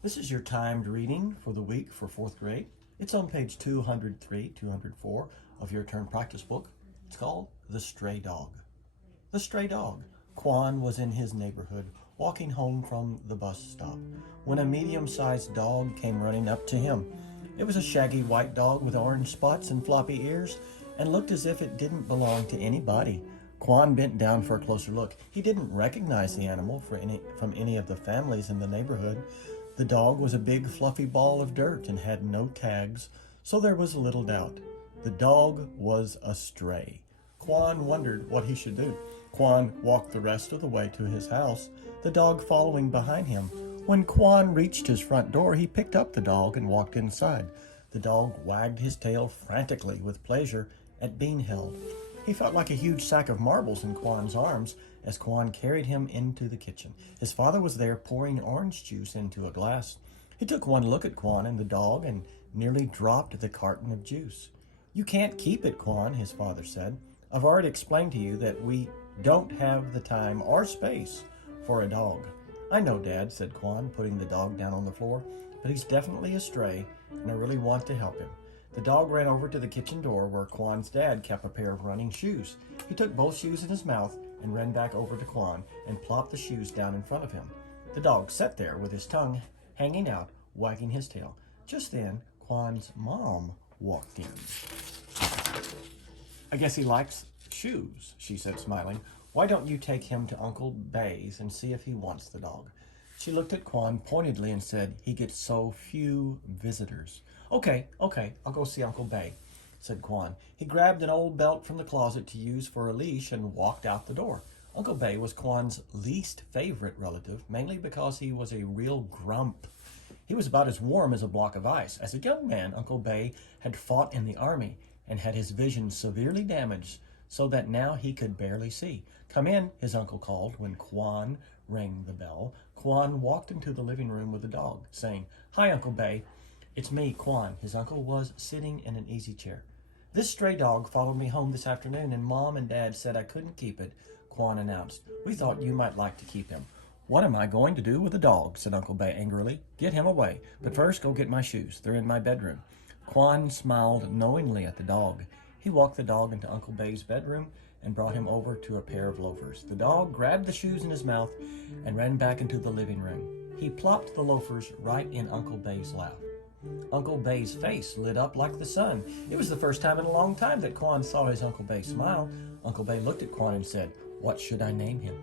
This is your timed reading for the week for 4th grade. It's on page 203, 204 of your term practice book. It's called The Stray Dog. The Stray Dog. Quan was in his neighborhood, walking home from the bus stop, when a medium-sized dog came running up to him. It was a shaggy white dog with orange spots and floppy ears, and looked as if it didn't belong to anybody. Quan bent down for a closer look. He didn't recognize the animal from any of the families in the neighborhood. The dog was a big fluffy ball of dirt and had no tags, so there was little doubt. The dog was a stray. Quan wondered what he should do. Quan walked the rest of the way to his house, the dog following behind him. When Quan reached his front door, he picked up the dog and walked inside. The dog wagged his tail frantically with pleasure at being held. He felt like a huge sack of marbles in Quan's arms as Quan carried him into the kitchen. His father was there pouring orange juice into a glass. He took one look at Quan and the dog and nearly dropped the carton of juice. "You can't keep it, Quan," his father said. "I've already explained to you that we don't have the time or space for a dog." "I know, Dad," said Quan, putting the dog down on the floor, "but he's definitely a stray, and I really want to help him." The dog ran over to the kitchen door where Quan's dad kept a pair of running shoes. He took both shoes in his mouth and ran back over to Quan and plopped the shoes down in front of him. The dog sat there with his tongue hanging out, wagging his tail. Just then, Quan's mom walked in. "I guess he likes shoes," she said, smiling. "Why don't you take him to Uncle Bay's and see if he wants the dog?" She looked at Quan pointedly and said, "He gets so few visitors." Okay, I'll go see Uncle Bay," said Quan. He grabbed an old belt from the closet to use for a leash and walked out the door. Uncle Bay was Quan's least favorite relative, mainly because he was a real grump. He was about as warm as a block of ice. As a young man, Uncle Bay had fought in the army and had his vision severely damaged so that now he could barely see. "Come in," his uncle called when Quan rang the bell. Quan walked into the living room with the dog, saying, "Hi, Uncle Bay." "It's me, Quan." His uncle was sitting in an easy chair. "This stray dog followed me home this afternoon, and Mom and Dad said I couldn't keep it," Quan announced. "We thought you might like to keep him." "What am I going to do with a dog?" said Uncle Bay angrily. "Get him away. But first, go get my shoes. They're in my bedroom." Quan smiled knowingly at the dog. He walked the dog into Uncle Bay's bedroom and brought him over to a pair of loafers. The dog grabbed the shoes in his mouth and ran back into the living room. He plopped the loafers right in Uncle Bay's lap. Uncle Bay's face lit up like the sun. It was the first time in a long time that Quan saw his Uncle Bay smile. Uncle Bay looked at Quan and said, "What should I name him?"